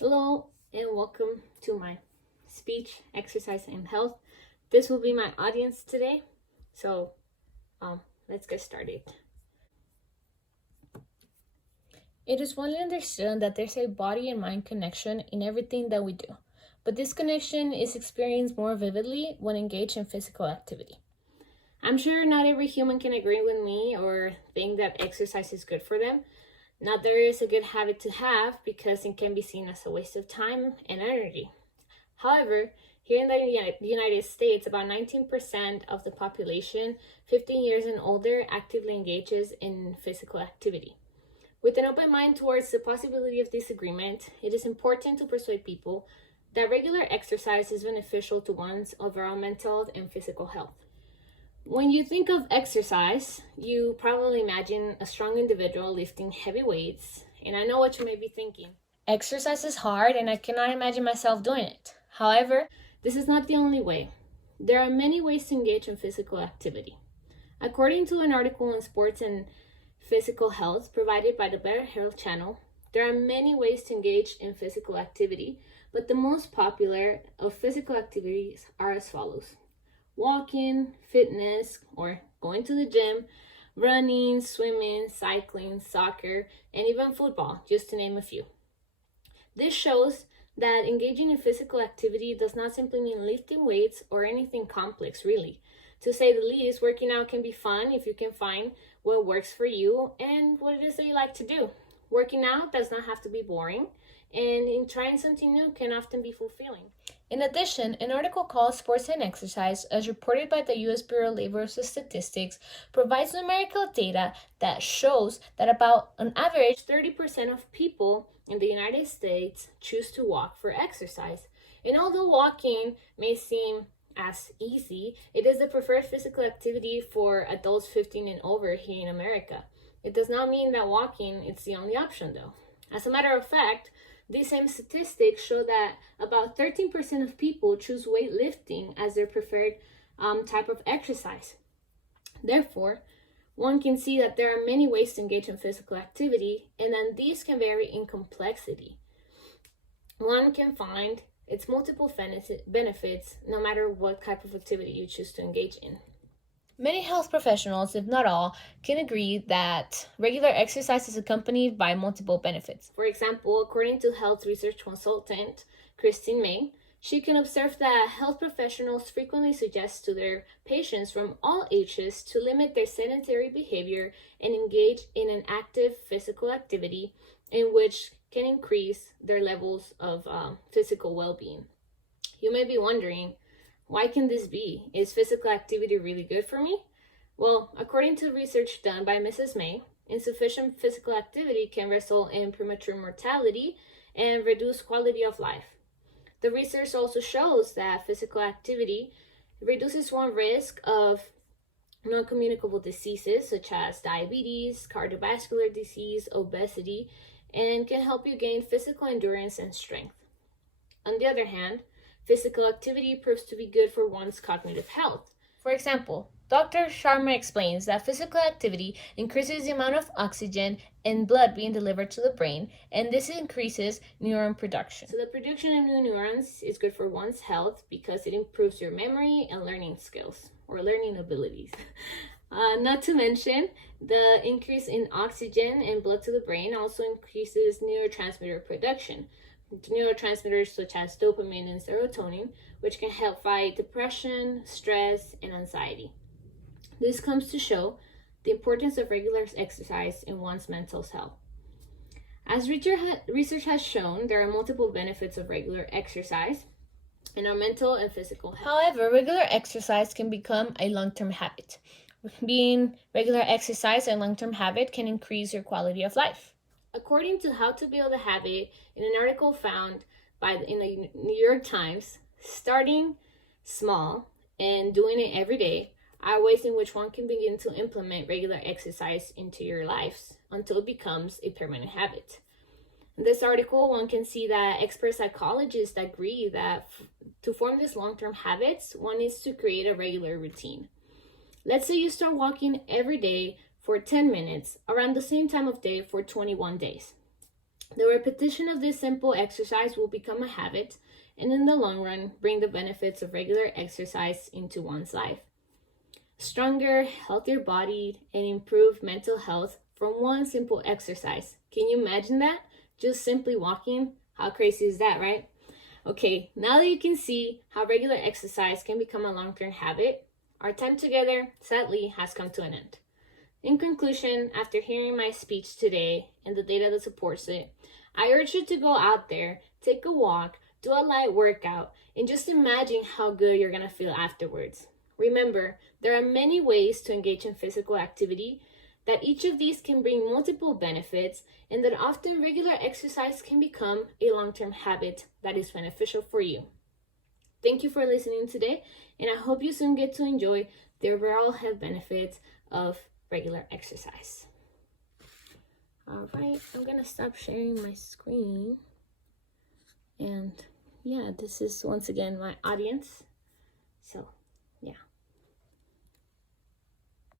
Hello and welcome to my speech, exercise, and health. This will be my audience today. So let's get started. It is widely understood that there's a body and mind connection in everything that we do, but this connection is experienced more vividly when engaged in physical activity. I'm sure not every human can agree with me or think that exercise is good for them. Not there is a good habit to have because it can be seen as a waste of time and energy. However, here in the United States, about 19% of the population 15 years and older actively engages in physical activity. With an open mind towards the possibility of disagreement, it is important to persuade people that regular exercise is beneficial to one's overall mental and physical health. When you think of exercise, you probably imagine a strong individual lifting heavy weights, and I know what you may be thinking. Exercise is hard and I cannot imagine myself doing it. However, this is not the only way. There are many ways to engage in physical activity. According to an article on sports and physical health provided by the Better Health Channel, there are many ways to engage in physical activity, but the most popular of physical activities are as follows: walking, fitness, or going to the gym, running, swimming, cycling, soccer, and even football, just to name a few. This shows that engaging in physical activity does not simply mean lifting weights or anything complex, really. To say the least, working out can be fun if you can find what works for you and what it is that you like to do. Working out does not have to be boring, and in trying something new can often be fulfilling. In addition, an article called Sports and Exercise, as reported by the U.S. Bureau of Labor Statistics, provides numerical data that shows that about on average 30% of people in the United States choose to walk for exercise. And although walking may seem as easy, it is the preferred physical activity for adults 15 and over here in America. It does not mean that walking is the only option, though. As a matter of fact, these same statistics show that about 13% of people choose weightlifting as their preferred type of exercise. Therefore, one can see that there are many ways to engage in physical activity, and then these can vary in complexity. One can find its multiple benefits no matter what type of activity you choose to engage in. Many health professionals, if not all, can agree that regular exercise is accompanied by multiple benefits. For example, according to health research consultant Christine May, she can observe that health professionals frequently suggest to their patients from all ages to limit their sedentary behavior and engage in an active physical activity in which can increase their levels of physical well-being. You may be wondering, why can this be? Is physical activity really good for me? Well, according to research done by Mrs. May, insufficient physical activity can result in premature mortality and reduce quality of life. The research also shows that physical activity reduces one risk of non-communicable diseases such as diabetes, cardiovascular disease, obesity, and can help you gain physical endurance and strength. On the other hand, physical activity proves to be good for one's cognitive health. For example, Dr. Sharma explains that physical activity increases the amount of oxygen and blood being delivered to the brain, and this increases neuron production. So the production of new neurons is good for one's health because it improves your memory and learning skills, or learning abilities. Not to mention, the increase in oxygen and blood to the brain also increases neurotransmitter production. Neurotransmitters such as dopamine and serotonin, which can help fight depression, stress, and anxiety. This comes to show the importance of regular exercise in one's mental health. As research has shown, there are multiple benefits of regular exercise in our mental and physical health. However, regular exercise can become a long-term habit. Being regular exercise a long-term habit can increase your quality of life. According to How to Build a Habit, in an article found in the New York Times, starting small and doing it every day are ways in which one can begin to implement regular exercise into your lives until it becomes a permanent habit. In this article, one can see that expert psychologists agree that to form these long-term habits, one needs to create a regular routine. Let's say you start walking every day for 10 minutes around the same time of day for 21 days. The repetition of this simple exercise will become a habit, and in the long run, bring the benefits of regular exercise into one's life. Stronger, healthier body, and improved mental health from one simple exercise. Can you imagine that? Just simply walking? How crazy is that, right? Okay, now that you can see how regular exercise can become a long-term habit, our time together, sadly, has come to an end. In conclusion, after hearing my speech today and the data that supports it, I urge you to go out there, take a walk, do a light workout, and just imagine how good you're going to feel afterwards. Remember, there are many ways to engage in physical activity, that each of these can bring multiple benefits, and that often regular exercise can become a long-term habit that is beneficial for you. Thank you for listening today, and I hope you soon get to enjoy the overall health benefits of regular exercise. All right, I'm gonna stop sharing my screen. And yeah, this is once again my audience. So